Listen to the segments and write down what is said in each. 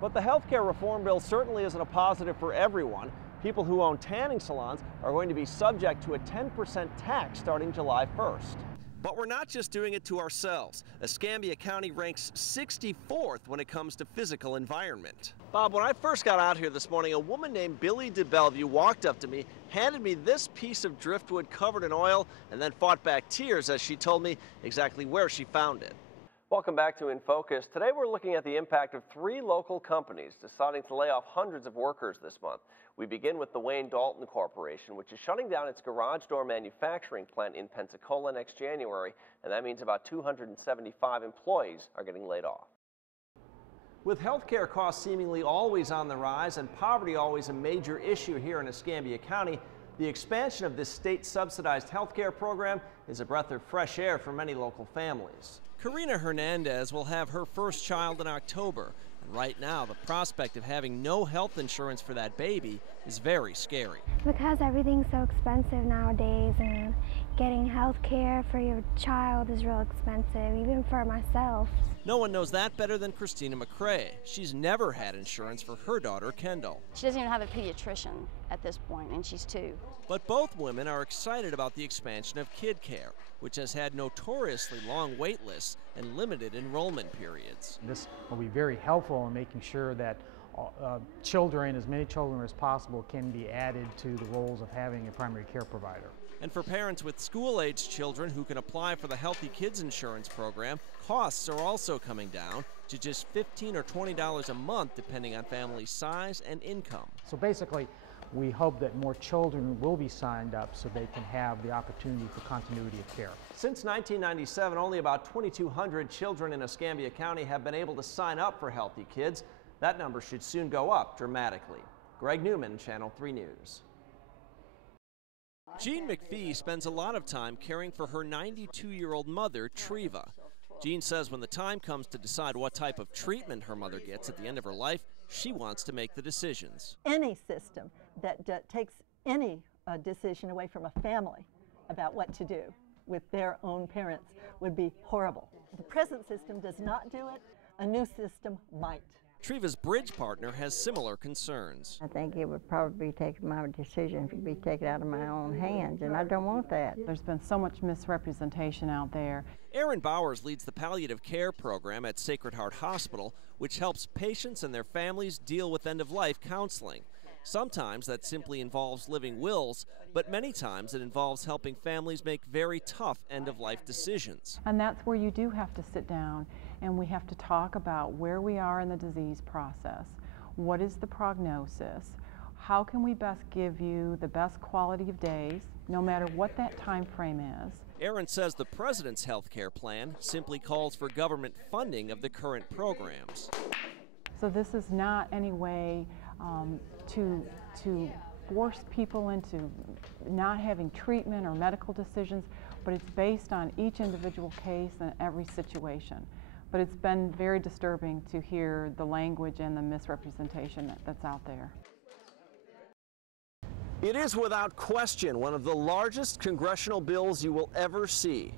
But the healthcare reform bill certainly isn't a positive for everyone. People who own tanning salons are going to be subject to a 10% tax starting July 1st. But we're not just doing it to ourselves. Escambia County ranks 64th when it comes to physical environment. Bob, when I first got out here this morning, a woman named Billy DeBellevue walked up to me, handed me this piece of driftwood covered in oil, and then fought back tears as she told me exactly where she found it. Welcome back to In Focus. Today we're looking at the impact of 3 local companies deciding to lay off hundreds of workers this month. We begin with the Wayne Dalton Corporation, which is shutting down its garage door manufacturing plant in Pensacola next January, and that means about 275 employees are getting laid off. With healthcare costs seemingly always on the rise and poverty always a major issue here in Escambia County, the expansion of this state-subsidized healthcare program is a breath of fresh air for many local families. Karina Hernandez will have her first child in October, and right now the prospect of having no health insurance for that baby is very scary. Because everything's so expensive nowadays, and getting health care for your child is real expensive, even for myself. No one knows that better than Christina McCrae. She's never had insurance for her daughter, Kendall. She doesn't even have a pediatrician at this point, and she's 2. But both women are excited about the expansion of Kid Care, which has had notoriously long wait lists and limited enrollment periods. This will be very helpful in making sure that children, as many children as possible, can be added to the roles of having a primary care provider. And for parents with school-aged children who can apply for the Healthy Kids Insurance program, costs are also coming down to just $15 or $20 a month, depending on family size and income. So basically, we hope that more children will be signed up so they can have the opportunity for continuity of care. Since 1997, only about 2,200 children in Escambia County have been able to sign up for Healthy Kids. That number should soon go up dramatically. Greg Newman, Channel 3 News. Jean McPhee spends a lot of time caring for her 92-year-old mother, Treva. Jean says when the time comes to decide what type of treatment her mother gets at the end of her life, she wants to make the decisions. Any system that takes any decision away from a family about what to do with their own parents would be horrible. The present system does not do it. A new system might. Treva's bridge partner has similar concerns. I think it would probably take my decision to be taken out of my own hands, and I don't want that. There's been so much misrepresentation out there. Erin Bowers leads the palliative care program at Sacred Heart Hospital, which helps patients and their families deal with end-of-life counseling. Sometimes that simply involves living wills, but many times it involves helping families make very tough end-of-life decisions. And that's where you do have to sit down and we have to talk about where we are in the disease process. What is the prognosis? How can we best give you the best quality of days, no matter what that time frame is? Erin says the president's health care plan simply calls for government funding of the current programs. So this is not any way to force people into not having treatment or medical decisions, but it's based on each individual case and every situation. But it's been very disturbing to hear the language and the misrepresentation that's out there. It is without question one of the largest congressional bills you will ever see.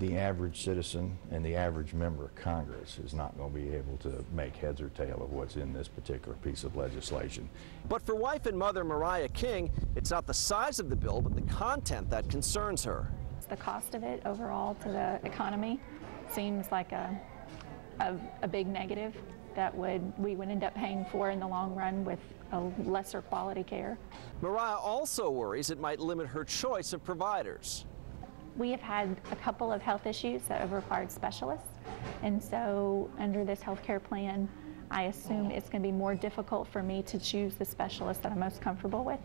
The average citizen and the average member of Congress is not going to be able to make heads or tail of what's in this particular piece of legislation. But for wife and mother Mariah King, it's not the size of the bill, but the content that concerns her. The cost of it overall to the economy seems like a big negative that we would end up paying for in the long run with a lesser quality care. Mariah also worries it might limit her choice of providers. We have had a couple of health issues that have required specialists, and so under this health care plan, I assume it's going to be more difficult for me to choose the specialist that I'm most comfortable with.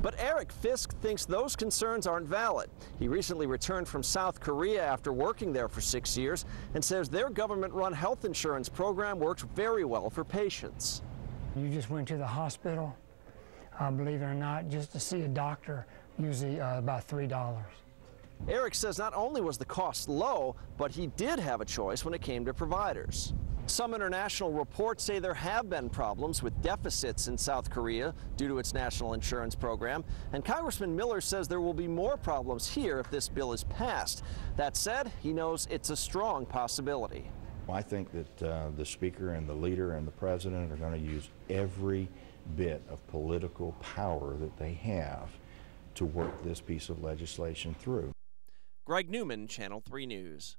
But Eric Fisk thinks those concerns aren't valid. He recently returned from South Korea after working there for 6 years and says their government-run health insurance program works very well for patients. You just went to the hospital, believe it or not, just to see a doctor, usually about $3. Eric says not only was the cost low, but he did have a choice when it came to providers. Some international reports say there have been problems with deficits in South Korea due to its national insurance program, and Congressman Miller says there will be more problems here if this bill is passed. That said, he knows it's a strong possibility. I think that the Speaker and the leader and the President are going to use every bit of political power that they have to work this piece of legislation through. Greg Newman, Channel 3 News.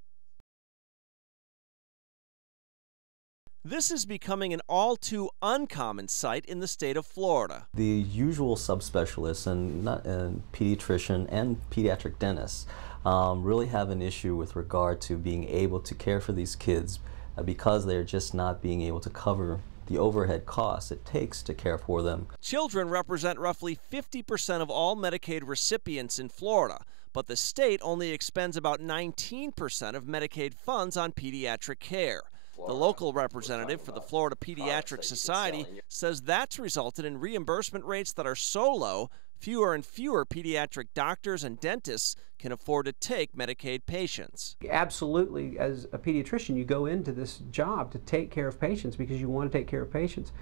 This is becoming an all too uncommon sight in the state of Florida. The usual subspecialists and pediatrician and pediatric dentists really have an issue with regard to being able to care for these kids because they're just not being able to cover the overhead costs it takes to care for them. Children represent roughly 50% of all Medicaid recipients in Florida, but the state only expends about 19% of Medicaid funds on pediatric care. The local representative for the Florida Pediatric Society says that's resulted in reimbursement rates that are so low, fewer and fewer pediatric doctors and dentists can afford to take Medicaid patients. Absolutely, as a pediatrician, you go into this job to take care of patients because you want to take care of patients.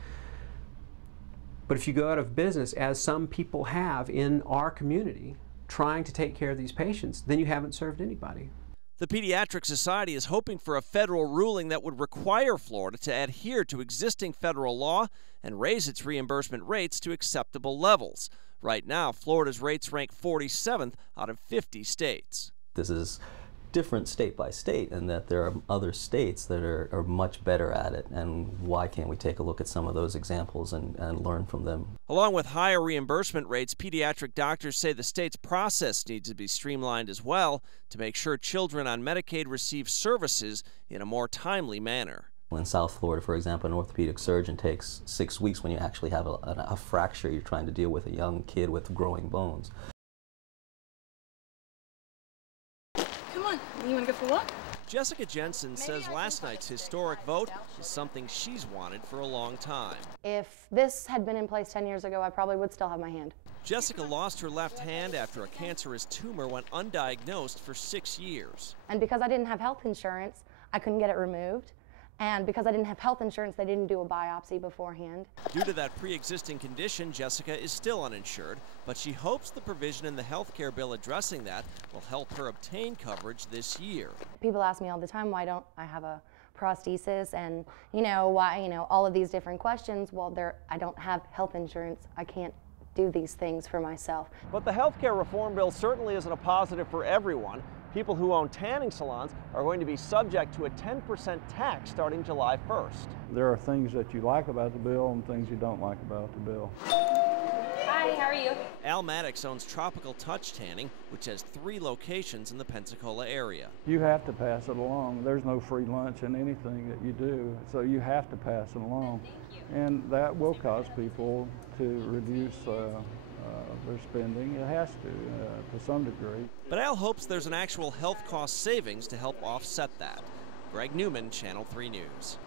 But if you go out of business, as some people have in our community, trying to take care of these patients, then you haven't served anybody. The Pediatric Society is hoping for a federal ruling that would require Florida to adhere to existing federal law and raise its reimbursement rates to acceptable levels. Right now, Florida's rates rank 47th out of 50 states. This is different state by state, and that there are other states that are much better at it, and why can't we take a look at some of those examples and learn from them? Along with higher reimbursement rates, pediatric doctors say the state's process needs to be streamlined as well to make sure children on Medicaid receive services in a more timely manner. In South Florida, for example, an orthopedic surgeon takes 6 weeks when you actually have a fracture. You're trying to deal with a young kid with growing bones. Come on, you want to go for a walk? Jessica Jensen says last night's historic vote is something she's wanted for a long time. If this had been in place 10 years ago, I probably would still have my hand. Jessica lost her left hand after a cancerous tumor went undiagnosed for 6 years. And because I didn't have health insurance, I couldn't get it removed. And because I didn't have health insurance, they didn't do a biopsy beforehand. Due to that pre-existing condition, Jessica is still uninsured, but she hopes the provision in the health care bill addressing that will help her obtain coverage this year. People ask me all the time, why don't I have a prosthesis, and why, all of these different questions. Well, I don't have health insurance. I can't do these things for myself. But the health care reform bill certainly isn't a positive for everyone. People who own tanning salons are going to be subject to a 10% tax starting July 1st. There are things that you like about the bill and things you don't like about the bill. Hi, how are you? Al Maddox owns Tropical Touch Tanning, which has 3 locations in the Pensacola area. You have to pass it along. There's no free lunch in anything that you do, so you have to pass it along. And that will cause people to reduce their spending. It has to some degree. But Al hopes there's an actual health cost savings to help offset that. Greg Newman, Channel 3 News.